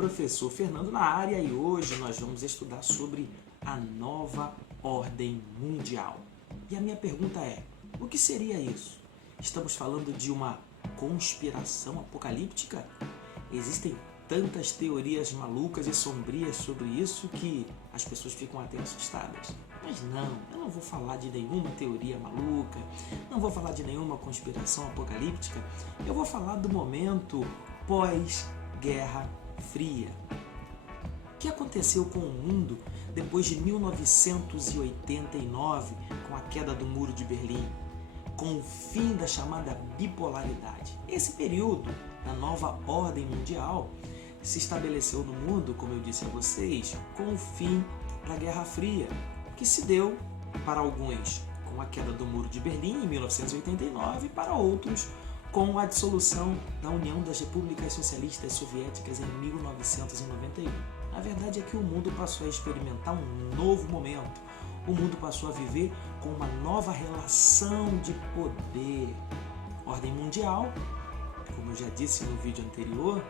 professor Fernando na área e hoje nós vamos estudar sobre a nova ordem mundial. E a minha pergunta é, o que seria isso? Estamos falando de uma conspiração apocalíptica? Existem tantas teorias malucas e sombrias sobre isso que as pessoas ficam até assustadas. Mas não, eu não vou falar de nenhuma teoria maluca, não vou falar de nenhuma conspiração apocalíptica, eu vou falar do momento pós-Guerra Fria. O que aconteceu com o mundo depois de 1989, com a queda do Muro de Berlim, com o fim da chamada bipolaridade? Esse período da nova ordem mundial se estabeleceu no mundo, como eu disse a vocês, com o fim da Guerra Fria, que se deu para alguns com a queda do Muro de Berlim em 1989 e para outros com a dissolução da União das Repúblicas Socialistas Soviéticas em 1991. A verdade é que o mundo passou a experimentar um novo momento. O mundo passou a viver com uma nova relação de poder. Ordem mundial, como eu já disse no vídeo anterior,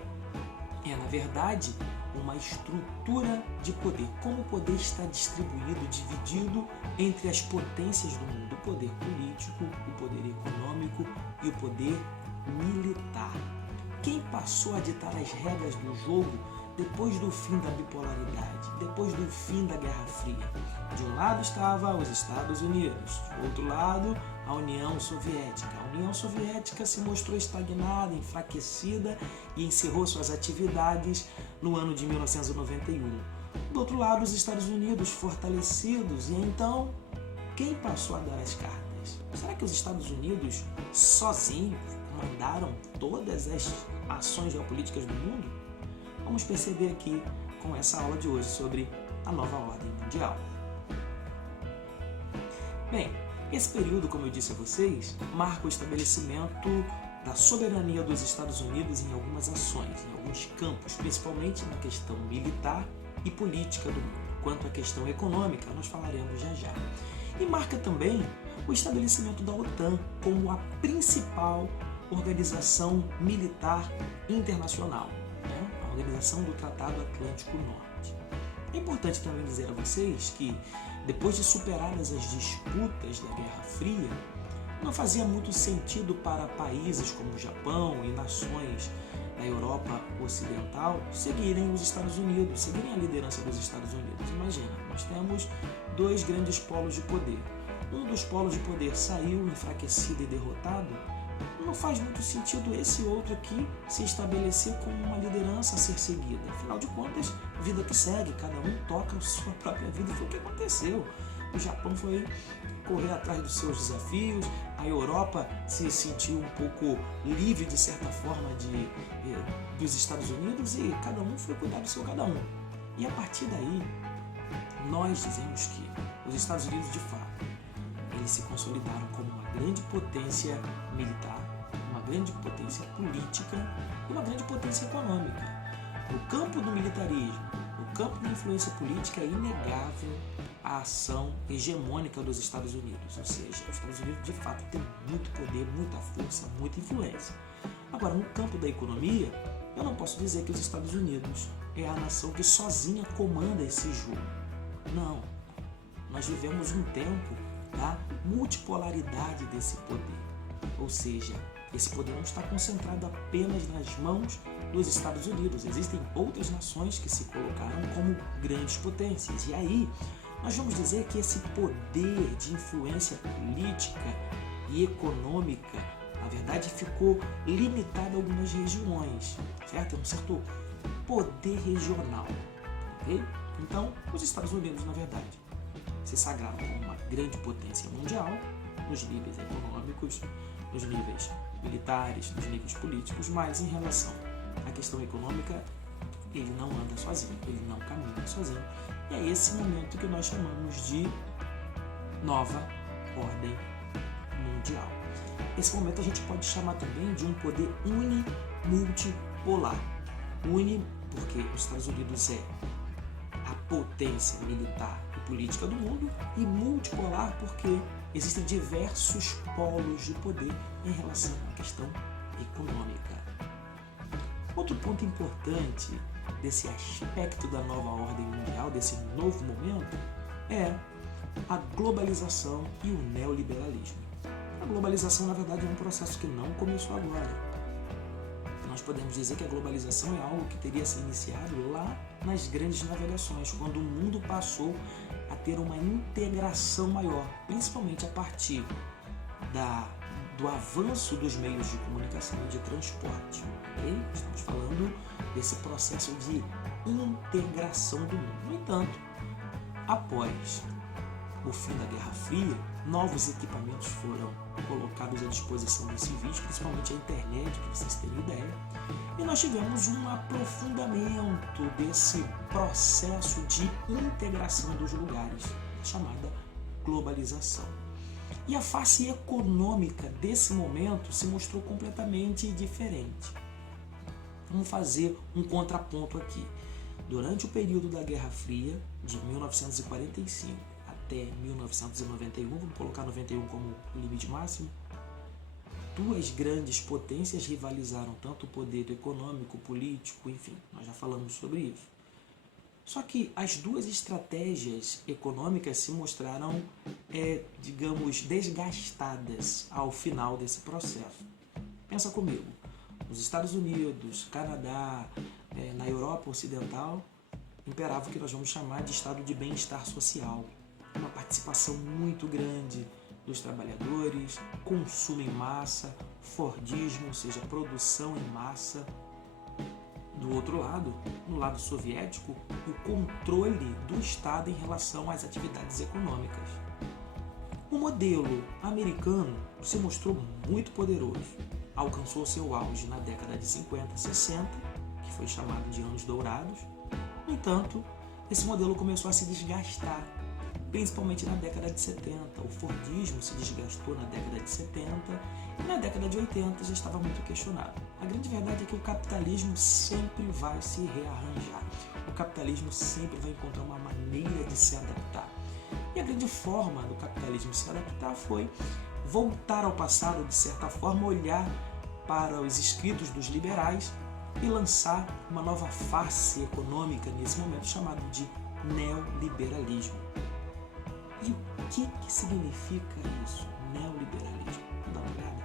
é, na verdade, uma estrutura de poder. Como o poder está distribuído, dividido entre as potências do mundo. O poder político, o poder econômico e o poder militar. Quem passou a ditar as regras do jogo depois do fim da bipolaridade, depois do fim da Guerra Fria? De um lado estava os Estados Unidos, do outro lado a União Soviética. A União Soviética se mostrou estagnada, enfraquecida e encerrou suas atividades no ano de 1991. Do outro lado, os Estados Unidos fortalecidos. E então, quem passou a dar as cartas? Será que os Estados Unidos sozinhos comandaram todas as ações geopolíticas do mundo? Vamos perceber aqui com essa aula de hoje sobre a nova ordem mundial. Bem, esse período, como eu disse a vocês, marca o estabelecimento da soberania dos Estados Unidos em algumas ações, em alguns campos, principalmente na questão militar e política do mundo. Quanto à questão econômica, nós falaremos já já. E marca também o estabelecimento da OTAN como a principal organização militar internacional, né? A Organização do Tratado Atlântico Norte. É importante também dizer a vocês que, depois de superadas as disputas da Guerra Fria, não fazia muito sentido para países como o Japão e nações da Europa Ocidental seguirem os Estados Unidos, seguirem a liderança dos Estados Unidos. Imagina, nós temos dois grandes polos de poder. Um dos polos de poder saiu enfraquecido e derrotado. Não faz muito sentido esse outro aqui se estabelecer como uma liderança a ser seguida. Afinal de contas, vida que segue, cada um toca a sua própria vida. E foi o que aconteceu. O Japão foi correr atrás dos seus desafios, a Europa se sentiu um pouco livre, de certa forma, dos Estados Unidos e cada um foi cuidar do seu cada um. E a partir daí, nós dizemos que os Estados Unidos, de fato, eles se consolidaram como uma grande potência militar, uma grande potência política e uma grande potência econômica. No campo do militarismo, no campo da influência política, é inegável a ação hegemônica dos Estados Unidos, ou seja, os Estados Unidos de fato têm muito poder, muita força, muita influência. Agora, no campo da economia, eu não posso dizer que os Estados Unidos é a nação que sozinha comanda esse jogo. Não, nós vivemos um tempo da multipolaridade desse poder, ou seja, esse poder não está concentrado apenas nas mãos dos Estados Unidos, existem outras nações que se colocaram como grandes potências, e aí nós vamos dizer que esse poder de influência política e econômica, na verdade, ficou limitado a algumas regiões, certo? É um certo poder regional, ok? Então, os Estados Unidos, na verdade, se sagraram como uma grande potência mundial nos níveis econômicos, nos níveis militares, nos níveis políticos, mas em relação à questão econômica, ele não anda sozinho, ele não caminha sozinho. E é esse momento que nós chamamos de nova ordem mundial. Esse momento a gente pode chamar também de um poder unimultipolar. Uni, porque os Estados Unidos é a potência militar e política do mundo, e multipolar porque existem diversos polos de poder em relação à questão econômica. Outro ponto importante desse aspecto da nova ordem mundial, desse novo momento, é a globalização e o neoliberalismo. A globalização, na verdade, é um processo que não começou agora. Nós podemos dizer que a globalização é algo que teria se iniciado lá nas grandes navegações, quando o mundo passou a ter uma integração maior, principalmente a partir do avanço dos meios de comunicação e de transporte. Okay? Estamos falando desse processo de integração do mundo. No entanto, após o fim da Guerra Fria, novos equipamentos foram colocados à disposição dos civis, principalmente a internet, para vocês terem ideia, e nós tivemos um aprofundamento desse processo de integração dos lugares, chamada globalização. E a face econômica desse momento se mostrou completamente diferente. Vamos fazer um contraponto aqui. Durante o período da Guerra Fria, de 1945 até 1991, vamos colocar 91 como limite máximo, duas grandes potências rivalizaram tanto o poder econômico, político, enfim, nós já falamos sobre isso. Só que as duas estratégias econômicas se mostraram, digamos, desgastadas ao final desse processo. Pensa comigo, nos Estados Unidos, Canadá, na Europa Ocidental, imperava o que nós vamos chamar de estado de bem-estar social. Uma participação muito grande dos trabalhadores, consumo em massa, fordismo, ou seja, produção em massa. Do outro lado, no lado soviético, o controle do Estado em relação às atividades econômicas. O modelo americano se mostrou muito poderoso. Alcançou seu auge na década de 50, 60, que foi chamado de anos dourados. No entanto, esse modelo começou a se desgastar, principalmente na década de 70. O fordismo se desgastou na década de 70 e na década de 80 já estava muito questionado. A grande verdade é que o capitalismo sempre vai se rearranjar. O capitalismo sempre vai encontrar uma maneira de se adaptar. E a grande forma do capitalismo se adaptar foi voltar ao passado, de certa forma, olhar para os escritos dos liberais e lançar uma nova face econômica nesse momento chamado de neoliberalismo. E o que significa isso? Neoliberalismo. Vamos dar uma olhada.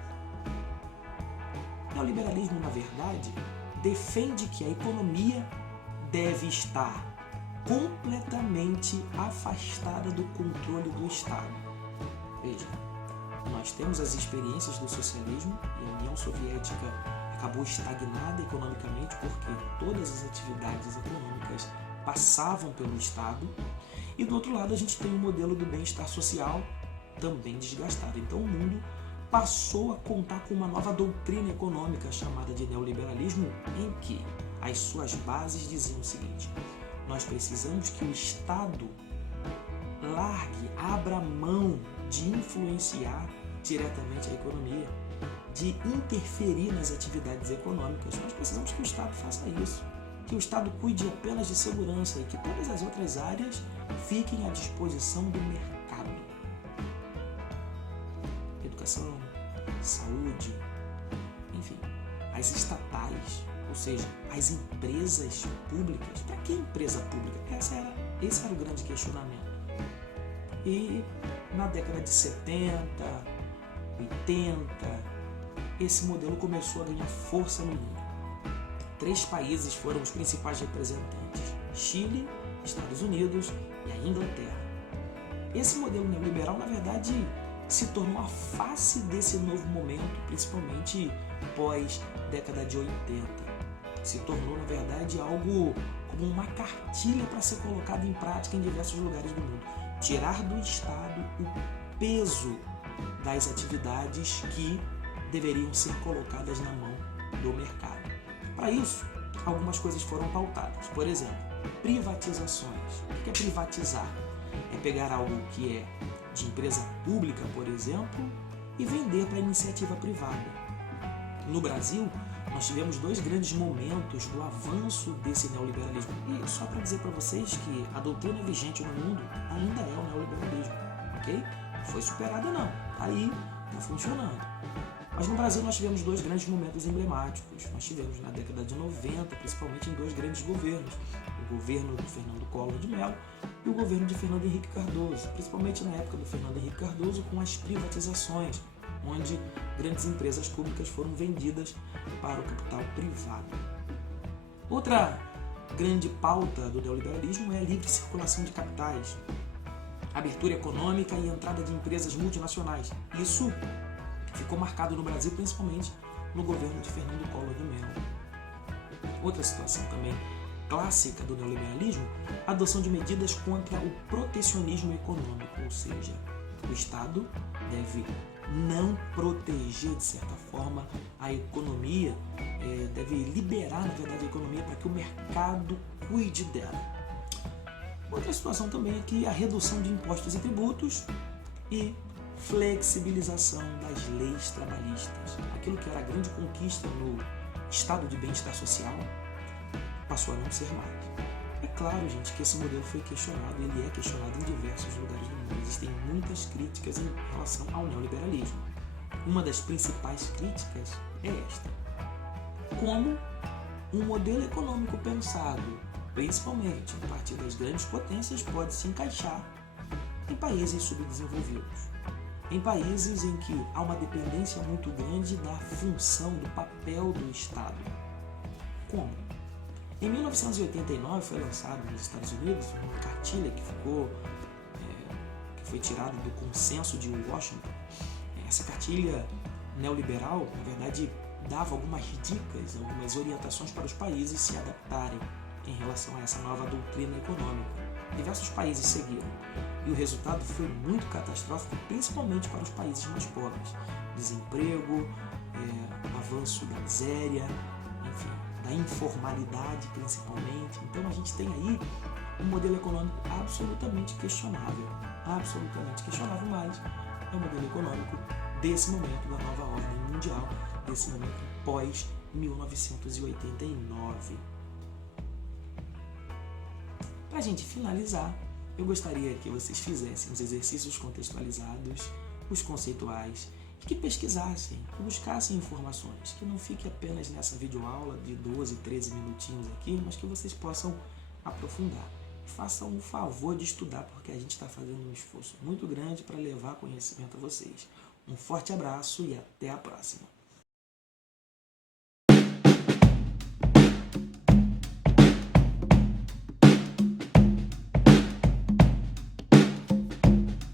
Neoliberalismo, na verdade, defende que a economia deve estar completamente afastada do controle do Estado. Veja, nós temos as experiências do socialismo e a União Soviética acabou estagnada economicamente porque todas as atividades econômicas passavam pelo Estado. E do outro lado a gente tem o modelo do bem-estar social também desgastado. Então o mundo passou a contar com uma nova doutrina econômica chamada de neoliberalismo, em que as suas bases diziam o seguinte: nós precisamos que o Estado abra mão de influenciar diretamente a economia, de interferir nas atividades econômicas. Nós precisamos que o Estado faça isso, que o Estado cuide apenas de segurança e que todas as outras áreas fiquem à disposição do mercado. Educação, saúde, enfim, as estatais, ou seja, as empresas públicas. Para que empresa pública? Esse era o grande questionamento. E na década de 70, 80, esse modelo começou a ganhar força no mundo. 3 países foram os principais representantes: Chile, Estados Unidos e a Inglaterra. Esse modelo neoliberal, na verdade, se tornou a face desse novo momento, principalmente pós década de 80. Se tornou, na verdade, algo como uma cartilha para ser colocada em prática em diversos lugares do mundo. Tirar do Estado o peso das atividades que deveriam ser colocadas na mão do mercado. Para isso, algumas coisas foram pautadas. Por exemplo, privatizações. O que é privatizar? É pegar algo que é de empresa pública, por exemplo, e vender para a iniciativa privada. No Brasil, nós tivemos 2 grandes momentos do avanço desse neoliberalismo. E só para dizer para vocês que a doutrina vigente no mundo ainda é o neoliberalismo, ok? Não foi superada não, tá aí, está funcionando. Mas no Brasil nós tivemos dois grandes momentos emblemáticos. Nós tivemos na década de 90, principalmente em dois grandes governos. O governo do Fernando Collor de Mello e o governo de Fernando Henrique Cardoso, principalmente na época do Fernando Henrique Cardoso com as privatizações, onde grandes empresas públicas foram vendidas para o capital privado. Outra grande pauta do neoliberalismo é a livre circulação de capitais, abertura econômica e entrada de empresas multinacionais. Isso ficou marcado no Brasil, principalmente no governo de Fernando Collor de Mello. Outra situação também clássica do neoliberalismo, a adoção de medidas contra o protecionismo econômico, ou seja, o Estado deve não proteger, de certa forma, a economia, deve liberar, na verdade, a economia para que o mercado cuide dela. Outra situação também é que a redução de impostos e tributos e flexibilização das leis trabalhistas. Aquilo que era a grande conquista no estado de bem-estar social passou a não ser mais. É claro, gente, que esse modelo foi questionado, ele é questionado em diversos lugares do mundo. Existem muitas críticas em relação ao neoliberalismo. Uma das principais críticas é esta: como um modelo econômico pensado, principalmente a partir das grandes potências, pode se encaixar em países subdesenvolvidos, em países em que há uma dependência muito grande da função, do papel do Estado. Como? Em 1989 foi lançado nos Estados Unidos uma cartilha que foi tirada do consenso de Washington. Essa cartilha neoliberal, na verdade, dava algumas dicas, algumas orientações para os países se adaptarem em relação a essa nova doutrina econômica. Diversos países seguiram e o resultado foi muito catastrófico, principalmente para os países mais pobres. Desemprego, avanço da miséria, enfim, da informalidade principalmente. Então a gente tem aí um modelo econômico absolutamente questionável, mas é o modelo econômico desse momento da nova ordem mundial, desse momento pós-1989. Para a gente finalizar, eu gostaria que vocês fizessem os exercícios contextualizados, os conceituais, e que pesquisassem, que buscassem informações, que não fique apenas nessa videoaula de 12, 13 minutinhos aqui, mas que vocês possam aprofundar. Façam um favor de estudar, porque a gente está fazendo um esforço muito grande para levar conhecimento a vocês. Um forte abraço e até a próxima!